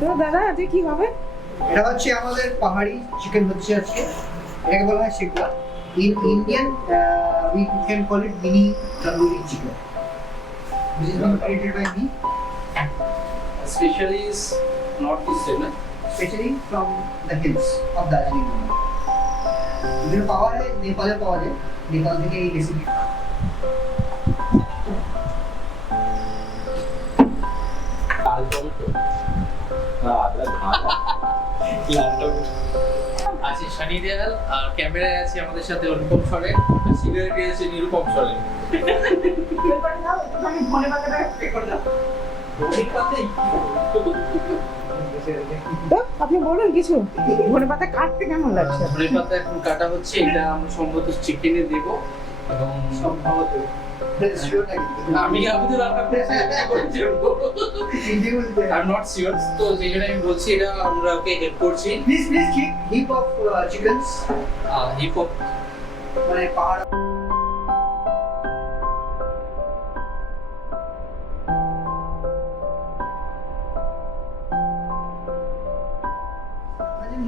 তো দাদা আজকে কি হবে? এটা হচ্ছে আমাদের পাহাড়ি চিকেন হচ্ছে আজকে, এটাকে বলা হয় শেকওয়া। In Indian we can call it mini tandoori chicken, which is being created by me, Especially is not eastern, especially from the hills of Darjeeling. এগুলো পাওয়া যায় নেপালে, পাওয়া যায় নেপাল থেকে এই রেসিপি। আছে সানি দেয়াল আর ক্যামেরায় আছে আমাদের সাথে অনুপম সরেন, সিগারেটে আছে নিরুপম সরেন। তো আপনি বলুন কিছু, ধনেপাতা কাটতে কেমন লাগছে? ধনে পাতা এখন কাটা হচ্ছে, এটা আমরা সম্ভবত চিকেনে দেব এবং সম্ভবত আমি রান্না I'm not sure, তো সেই জন্য আমি বলছি এটা আমরা ওকে হেল্প করছি। Please heap of chickens, hip hop মানে পাহাড়।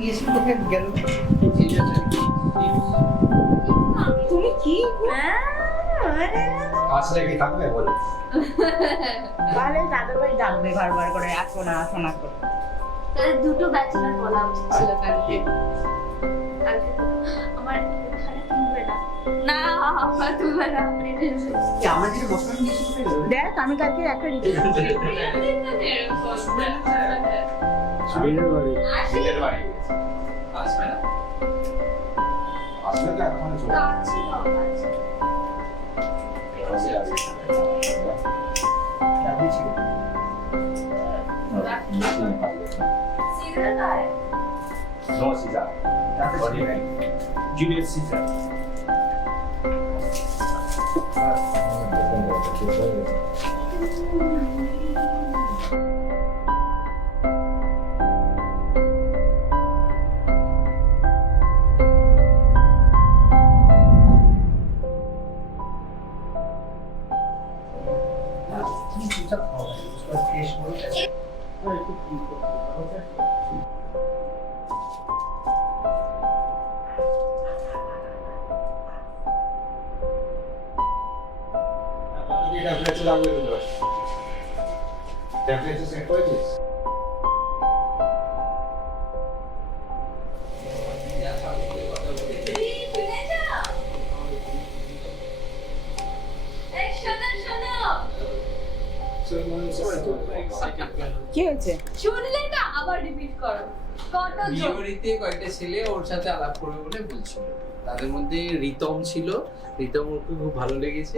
গিয়েছিল কোথায় গেল? তুমি কি আসলে কি থাকবে বলে তাহলে দাদা ভাই ডাকবে বারবার করে, আসো না আসো না করে। তাহলে দুটো ব্যাচেলর বলা উচিত ছিল কালকে। আমার এখানে তুলবে না, না আমার তুলবে না, কি আমার যেটা মশলা নিয়েছি কোথায় গেল? দেখ আমি কালকে একটা রিপোর্ট ছেলের বাড়ি আসবে না, আসলে তো এখন চলে ডাবলি ছিল। নো সিজার বডি নেই জুলিয়াস সিজার টেম্পারেচার লাগবে তো টেম্পারেচার সেট করেছিস কি হয়েছে? শুনলে না, আবার রিপিট করো। কত জন বিয়েবাড়িতে কয়েকটা ছেলে ওর সাথে আলাপ করবে বলে বলছিল, তাদের মধ্যে রিতম ছিল, রিতম ওকে খুব ভালো লেগেছে।